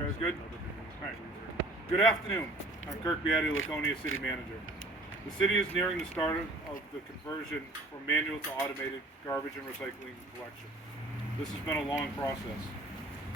You guys good? All right. Good afternoon. I'm Kirk Beattie, Laconia City Manager. The city is nearing the start of the conversion from manual to automated garbage and recycling collection. This has been a long process.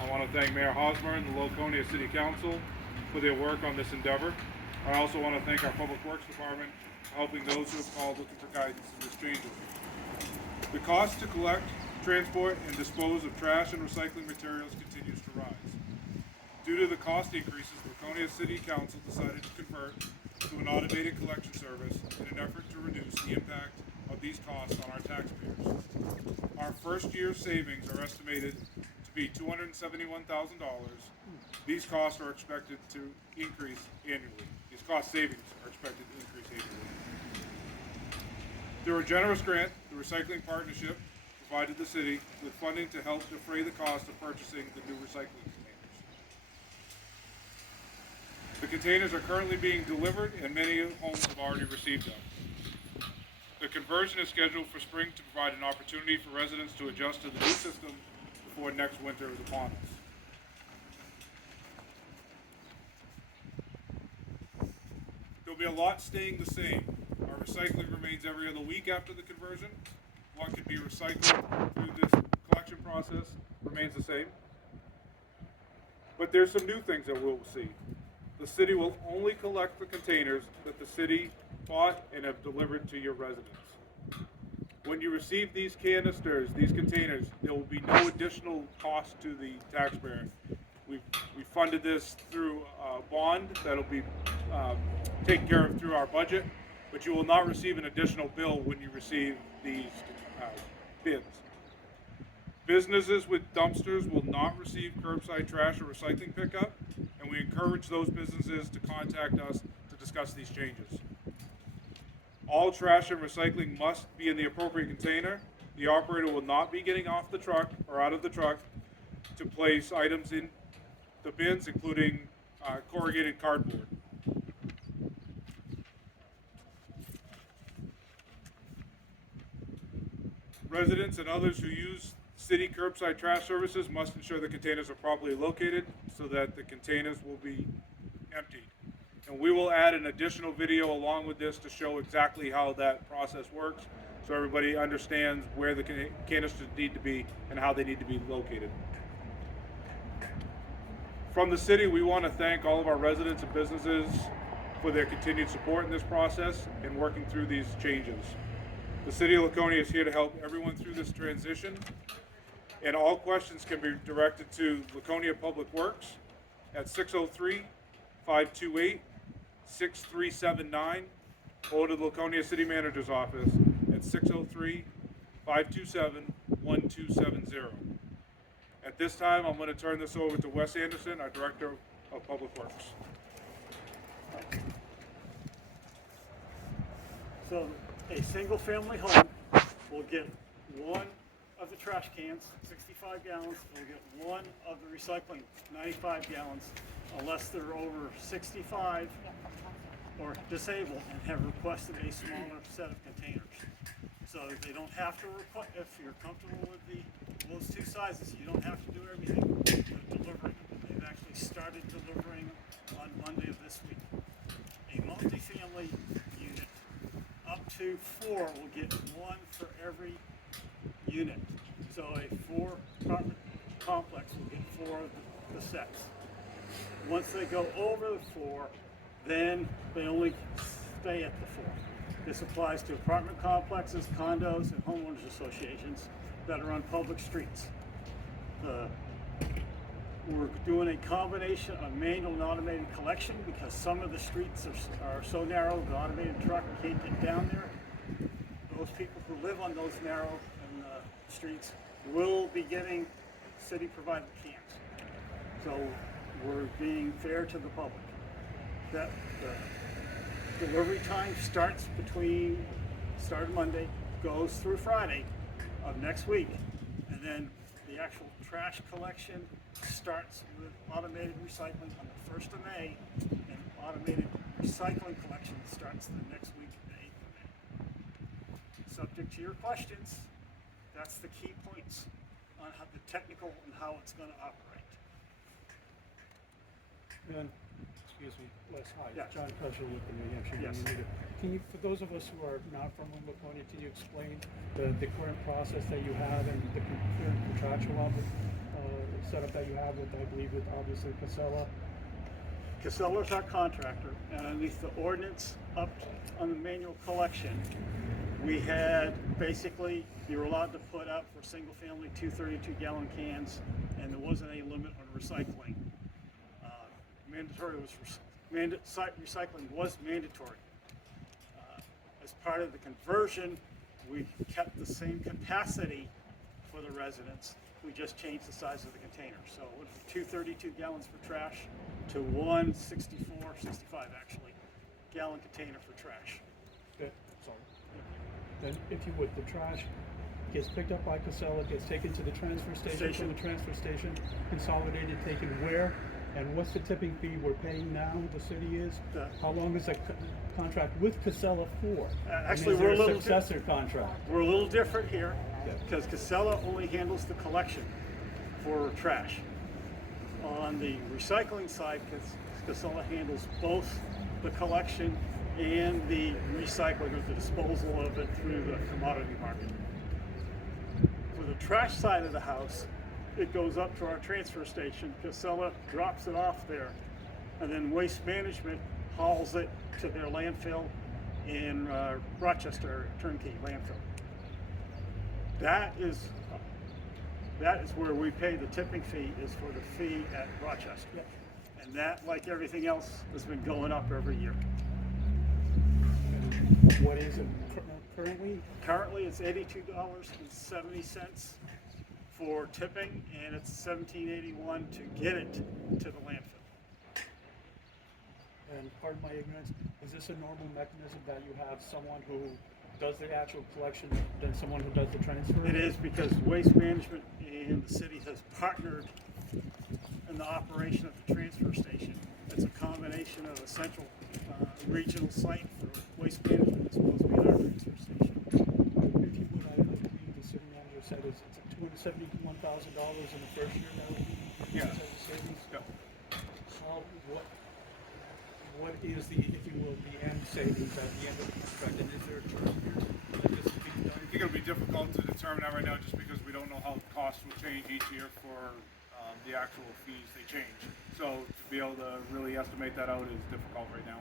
I want to thank Mayor Hosmer and the Laconia City Council for their work on this endeavor. I also want to thank our Public Works Department for helping those who have called looking for guidance in this changeover. The cost to collect, transport, and dispose of trash and recycling materials continues to rise. Due to the cost increases, Laconia City Council decided to convert to an automated collection service in an effort to reduce the impact of these costs on our taxpayers. Our first year savings are estimated to be $271,000. These costs are expected to increase annually. These cost savings are expected to increase annually. Through a generous grant, the Recycling Partnership provided the city with funding to help defray the cost of purchasing the new recycling containers. The containers are currently being delivered and many homes have already received them. The conversion is scheduled for spring to provide an opportunity for residents to adjust to the new system before next winter is upon us. There'll be a lot staying the same. Our recycling remains every other week after the conversion. What can be recycled through this collection process remains the same. But there's some new things that we'll see. The city will only collect the containers that the city bought and have delivered to your residents. When you receive these canisters, these containers, there will be no additional cost to the taxpayer. We funded this through a bond that'll be taken care of through our budget, but you will not receive an additional bill when you receive these bins. Businesses with dumpsters will not receive curbside trash or recycling pickup, and we encourage those businesses to contact us to discuss these changes. All trash and recycling must be in the appropriate container. The operator will not be getting off the truck or out of the truck to place items in the bins, including corrugated cardboard. Residents and others who use city curbside trash services must ensure the containers are properly located so that the containers will be emptied. And we will add an additional video along with this to show exactly how that process works so everybody understands where the canisters need to be and how they need to be located. From the city, we want to thank all of our residents and businesses for their continued support in this process and working through these changes. The City of Laconia is here to help everyone through this transition, and all questions can be directed to Laconia Public Works at 603-528-6379 or to the Laconia City Manager's office at 603-527-1270. At this time, I'm going to turn this over to Wes Anderson, our Director of Public Works. So a single-family home will get one of the trash cans, 65 gallons. They'll get one of the recycling, 95 gallons, unless they're over 65 or disabled and have requested a smaller set of containers. So they don't have to request, if you're comfortable with those two sizes, you don't have to do everything. They're delivering. They've actually started delivering on Monday of this week. A multifamily unit up to 4 will get one for every unit. So a 4-apartment complex will get 4 of the sets. Once they go over the 4, then they only stay at the 4. This applies to apartment complexes, condos, and homeowners associations that are on public streets. We're doing a combination of manual and automated collection because some of the streets are so narrow the automated truck can't get down there. Those people who live on those narrow streets will be getting city-provided cans. So we're being fair to the public. That delivery time started Monday, goes through Friday of next week, and then the actual trash collection starts with automated recycling on the 1st of May, and automated recycling collection starts the next week, the 8th of May. Subject to your questions, that's the key points on how the technical and how it's going to operate. And, excuse me, Les, hi, Yes. John President with the New Hampshire Yes. Union Leader. Can you, for those of us who are not from Laconia, can you explain the current process that you have and the current contractual setup that you have with, I believe, with obviously Casella? Casella's our contractor, and underneath the ordinance up on the manual collection, we had basically, you were allowed to put up for single family 232-gallon cans, and there wasn't any limit on recycling. Site recycling was mandatory. As part of the conversion, we kept the same capacity for the residents. We just changed the size of the container. So it went from 232 gallons for trash to 65 actually, gallon container for trash. Good, sorry. Then, if you would, the trash gets picked up by Casella, gets taken to the transfer station, from the transfer station, consolidated, taken where? And what's the tipping fee we're paying now, the city is? How long is that contract with Casella for? Actually, and is there we're a little successor contract? We're a little different here because Casella only handles the collection for trash. On the recycling side, Casella handles both the collection and the recycling or the disposal of it through the commodity market. For the trash side of the house, it goes up to our transfer station. Casella drops it off there, and then Waste Management hauls it to their landfill in Rochester, turnkey landfill. That is where we pay the tipping fee, is for the fee at Rochester. Yep. And that, like everything else, has been going up every year. What is it currently? Currently, it's $82.70 for tipping, and it's $17.81 to get it to the landfill. And pardon my ignorance, is this a normal mechanism that you have someone who does the actual collection than someone who does the transfer? It is, because Waste Management and the city has partnered in the operation of the transfer station. It's a combination of a central regional site for Waste Management as well as being our transfer station. If you would, I believe the city manager said it's $271,000 in the first year that would be Yeah. as a savings. Yep. What is the, if you will, the end savings at the end of the contract, and is there a term here that this is being done? I think it'll be difficult to determine that right now just because we don't know how costs will change each year for the actual fees they change. So to be able to really estimate that out is difficult right now.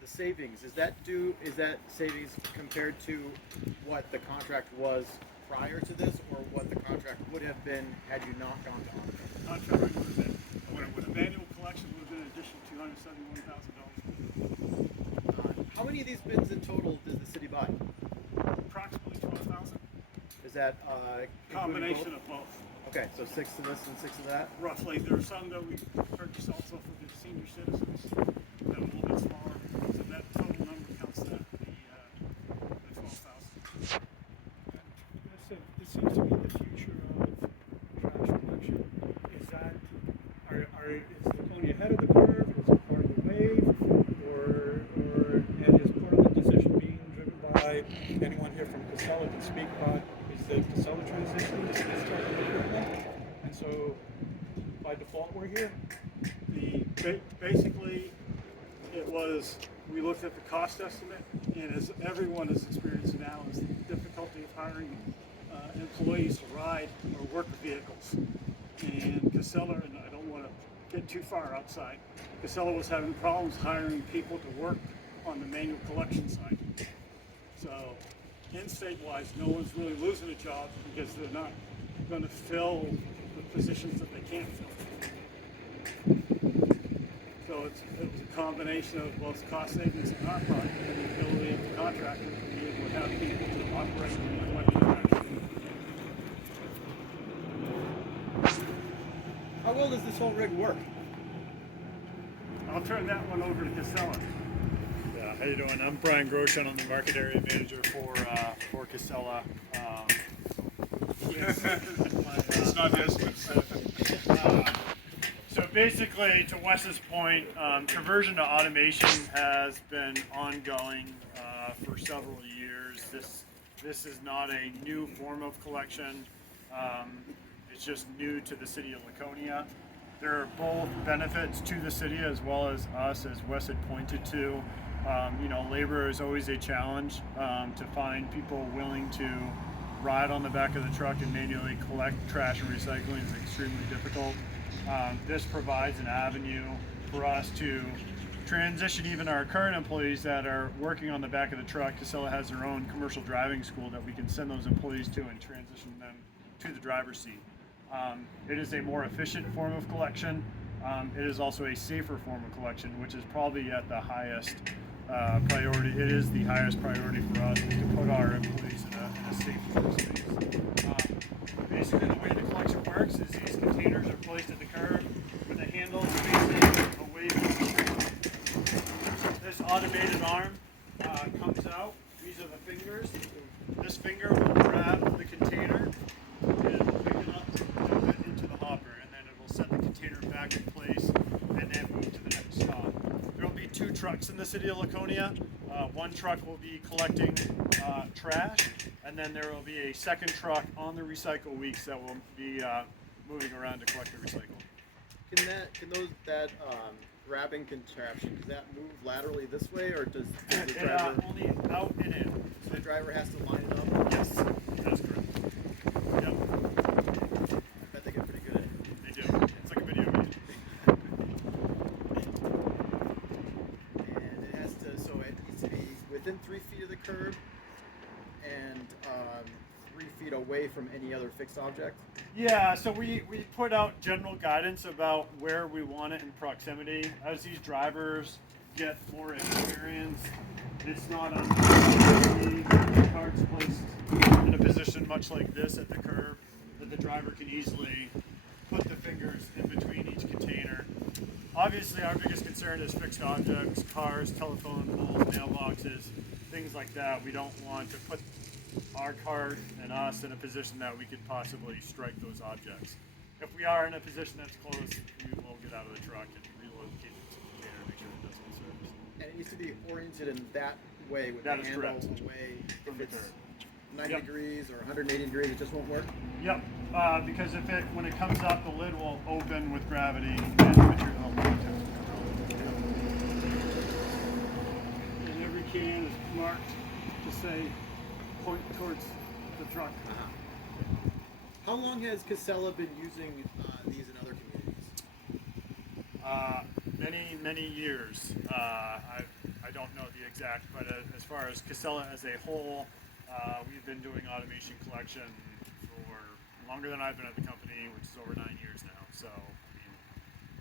The savings, is that savings compared to what the contract was prior to this, or what the contract would have been had you not gone to auction? Contract would have been, with manual collection would have been an additional $271,000. How many of these bins in total does the city buy? Approximately 12,000. Is that Combination including of both. Okay, so 6 of this and 6 of that. Roughly, there are some that we purchase also for the senior citizens that are a little bit smaller. So that total number counts that the 12,000. This seems to be the future of trash collection. Is that, is Laconia ahead of the curve? Is it part of the wave? And is part of the decision being driven by anyone here from Casella to speak about is the Casella transition to this type of equipment? And so by default we're here? Basically, it was, we looked at the cost estimate, and as everyone is experiencing now, is the difficulty of hiring employees to ride or work vehicles. And Casella, and I don't want to get too far outside, Casella was having problems hiring people to work on the manual collection side. So in-state wise, no one's really losing a job because they're not going to fill the positions that they can't fill. So it was a combination of both cost savings on our part and the ability of the contractor to be able to have people to operate in one direction. How well does this whole rig work? I'll turn that one over to Casella. Yeah, how you doing? I'm Brian Groshon. I'm the market area manager for Casella. It's not his. So basically, to Wes's point, conversion to automation has been ongoing for several years. This is not a new form of collection. It's just new to the city of Laconia. There are both benefits to the city as well as us, as Wes had pointed to. Labor is always a challenge. To find people willing to ride on the back of the truck and manually collect trash and recycling is extremely difficult. This provides an avenue for us to transition even our current employees that are working on the back of the truck. Casella has their own commercial driving school that we can send those employees to and transition them to the driver's seat. It is a more efficient form of collection. It is also a safer form of collection, which is probably at the highest priority. It is the highest priority for us to put our employees in a safe workspace. Basically, the way the collection works is these containers are placed at the curb with a handle facing away from the street. This automated arm comes out. These are the fingers. This finger will grab the container and it will pick it up and dump it into the hopper, and then it will set the container back in place and then move to the next stop. There will be 2 trucks in the city of Laconia. One truck will be collecting trash, and then there will be a second truck on the recycle weeks that will be moving around to collect the recycle. That grabbing contraption, does that move laterally this way, or does the driver Only out and in. so the driver has to line it up? Yes, that's correct. Yep, I bet they get pretty good at it. they do. It's like a video game. And it has to, so it needs to be within 3 feet of the curb and 3 feet away from any other fixed object. Yeah, so we put out general guidance about where we want it in proximity. As these drivers get more experience, it's not unnecessary. The cart's placed in a position much like this at the curb that the driver can easily put the fingers in between each container. Obviously, our biggest concern is fixed objects, cars, telephone poles, mailboxes, things like that. We don't want to put our cart and us in a position that we could possibly strike those objects. If we are in a position that's close, we will get out of the truck and relocate it to the container to make sure it doesn't service. And it needs to be oriented in that way with That the is handle correct. away. From If the it's curb. 90 Yep. degrees or 180 degrees, it just won't work. Yep, because when it comes up, the lid will open with gravity and the material will come to it. And every can is marked to say, point towards the truck. How long has Casella been using these in other communities? Many years. I don't know the exact, but as far as Casella as a whole, we've been doing automation collection for longer than I've been at the company, which is over 9 years now. So,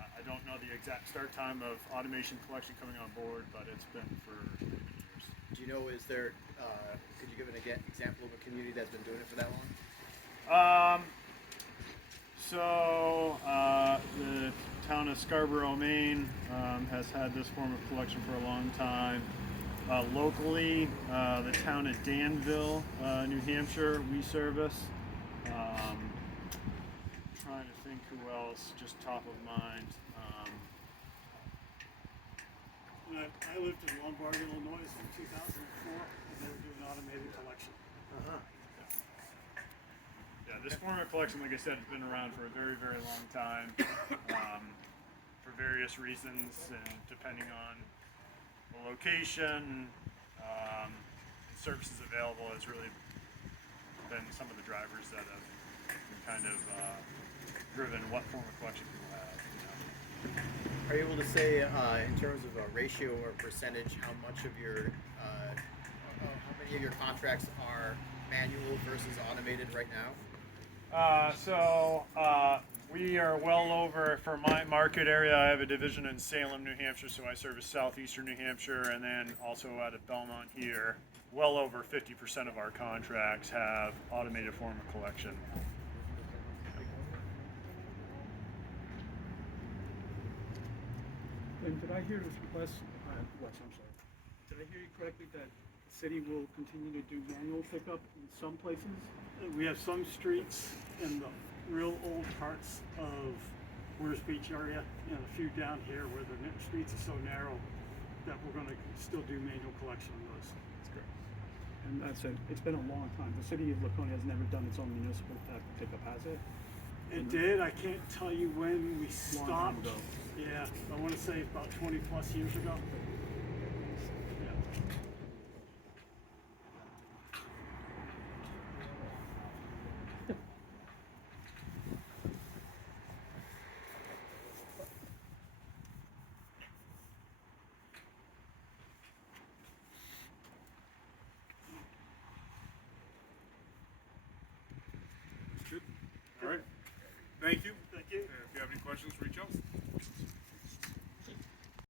I don't know the exact start time of automation collection coming on board, but it's been for many years. Do you know, could you give an example of a community that's been doing it for that long? The town of Scarborough, Maine, has had this form of collection for a long time. Locally, the town of Danville, New Hampshire, we service. Trying to think who else, just top of mind. I lived in Lombard, Illinois in 2004, and they were doing automated collection. Yeah, this form of collection, like I said, has been around for a very, very long time, for various reasons, and depending on the location and services available, has really been some of the drivers that have kind of driven what form of collection people have. Are you able to say, in terms of a ratio or percentage, how much of your, how many of your contracts are manual versus automated right now? We are well over, for my market area, I have a division in Salem, New Hampshire, so I service southeastern New Hampshire, and then also out of Belmont here, well over 50% of our contracts have automated form of collection. And did I hear Wes, I'm sorry. Did I hear you correctly that the city will continue to do manual pickup in some places? We have some streets in the real old parts of Weir's Beach area, and a few down here where the streets are so narrow that we're going to still do manual collection on those. That's correct. And it's been a long time. The city of Laconia has never done its own municipal pickup, has it? It did. I can't tell you when we stopped. Yeah, I want to say about 20 plus years ago. Yeah. Good. All right. Thank you. Thank you. And if you have any questions, reach out.